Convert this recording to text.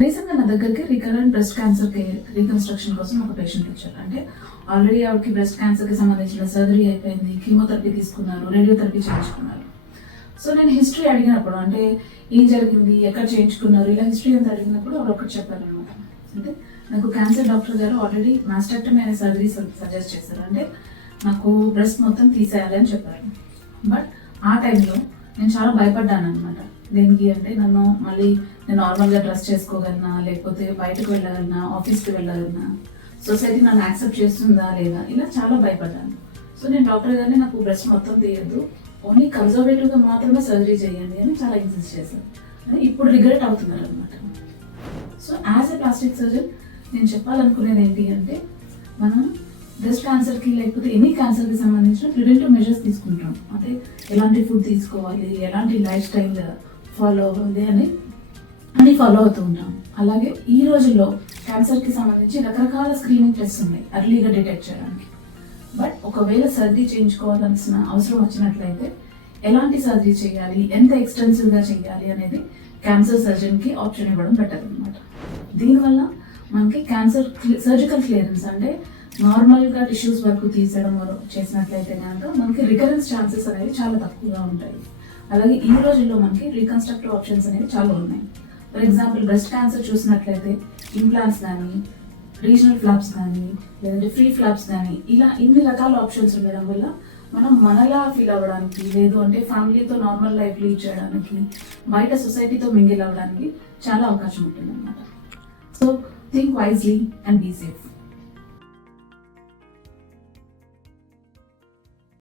రీసెంట్గా నా దగ్గరికి రికరెంట్ బ్రెస్ట్ క్యాన్సర్కి రీకన్స్ట్రక్షన్ కోసం ఒక పేషెంట్ వచ్చారు. అంటే ఆల్రెడీ ఆవిడకి బ్రెస్ట్ క్యాన్సర్కి సంబంధించిన సర్జరీ అయిపోయింది, కీమోథెరపీ తీసుకున్నారు, రేడియోథెరపీ చేయించుకున్నారు. సో నేను హిస్టరీ అడిగినప్పుడు, అంటే ఏం జరిగింది, ఎక్కడ చేయించుకున్నారు, ఇలా హిస్టరీ అంతా అడిగినప్పుడు ఆవిడ ఒకటి చెప్పారనమాట. అంటే నాకు క్యాన్సర్ డాక్టర్ గారు ఆల్రెడీ మాస్టెక్టమీ అనే సర్జరీ సజెస్ట్ చేశారు. అంటే నాకు బ్రెస్ట్ మొత్తం తీసేయాలి అని చెప్పారు. బట్ ఆ టైంలో నేను చాలా భయపడ్డాను అనమాట. దేనికి అంటే నన్ను మళ్ళీ నేను నార్మల్గా డ్రెస్ చేసుకోగలనా, లేకపోతే బయటకు వెళ్ళగలనా, ఆఫీస్కి వెళ్ళగలనా, సొసైటీ నన్ను యాక్సెప్ట్ చేస్తుందా లేదా, ఇలా చాలా భయపడ్డాను. సో నేను డాక్టర్ గారిని నాకు బ్రెస్ట్ మొత్తం తీయద్దు, ఓన్లీ కన్జర్వేటివ్గా మాత్రమే సర్జరీ చేయండి అని చాలా ఇన్సిస్ట్ చేశాను. అని ఇప్పుడు రిగ్రెట్ అవుతున్నారు అనమాట. So as a plastic surgeon నేను చెప్పాలనుకునేది ఏంటి అంటే, మనం బ్రెస్ట్ క్యాన్సర్కి లేకపోతే ఎనీ క్యాన్సర్కి సంబంధించిన ప్రివెంటివ్ మెజర్స్ తీసుకుంటాం. అంటే ఎలాంటి ఫుడ్ తీసుకోవాలి, ఎలాంటి లైఫ్ స్టైల్ ఫాలో అవ్వాలి అని ఫాలో అవుతూ ఉంటాం. అలాగే ఈ రోజుల్లో క్యాన్సర్కి సంబంధించి రకరకాల స్క్రీనింగ్ టెస్ట్ ఉన్నాయి ఎర్లీగా డిటెక్ట్ చేయడానికి. బట్ ఒకవేళ సర్జరీ చేయించుకోవాల్సిన అవసరం వచ్చినట్లయితే ఎలాంటి సర్జరీ చేయాలి, ఎంత ఎక్స్టెన్సివ్గా చేయాలి అనేది క్యాన్సర్ సర్జన్కి ఆప్షన్ ఇవ్వడం బెటర్ అనమాట. దీనివల్ల మనకి క్యాన్సర్ సర్జికల్ క్లియరెన్స్, అంటే నార్మల్గా టిష్యూస్ వరకు తీసేయడం చేసినట్లయితే కనుక మనకి రికరెన్స్ ఛాన్సెస్ అనేవి చాలా తక్కువగా ఉంటాయి. అలాగే ఈ రోజుల్లో మనకి రీకన్స్ట్రక్టివ్ ఆప్షన్స్ అనేవి చాలా ఉన్నాయి. ఫర్ ఎగ్జాంపుల్ బ్రెస్ట్ క్యాన్సర్ చూసినట్లయితే ఇంప్లాంట్స్ కానీ, రీజనల్ ఫ్లాప్స్ కానీ, లేదంటే ఫ్రీ ఫ్లాప్స్ కానీ, ఇలా ఇన్ని రకాల ఆప్షన్స్ ఉండడం వల్ల మనం మనలా ఫీల్ అవ్వడానికి, లేదు అంటే ఫ్యామిలీతో నార్మల్ లైఫ్ లీడ్ చేయడానికి, బయట సొసైటీతో మింగిల్ అవ్వడానికి చాలా అవకాశం ఉంటుంది అన్నమాట. So think wisely and be safe.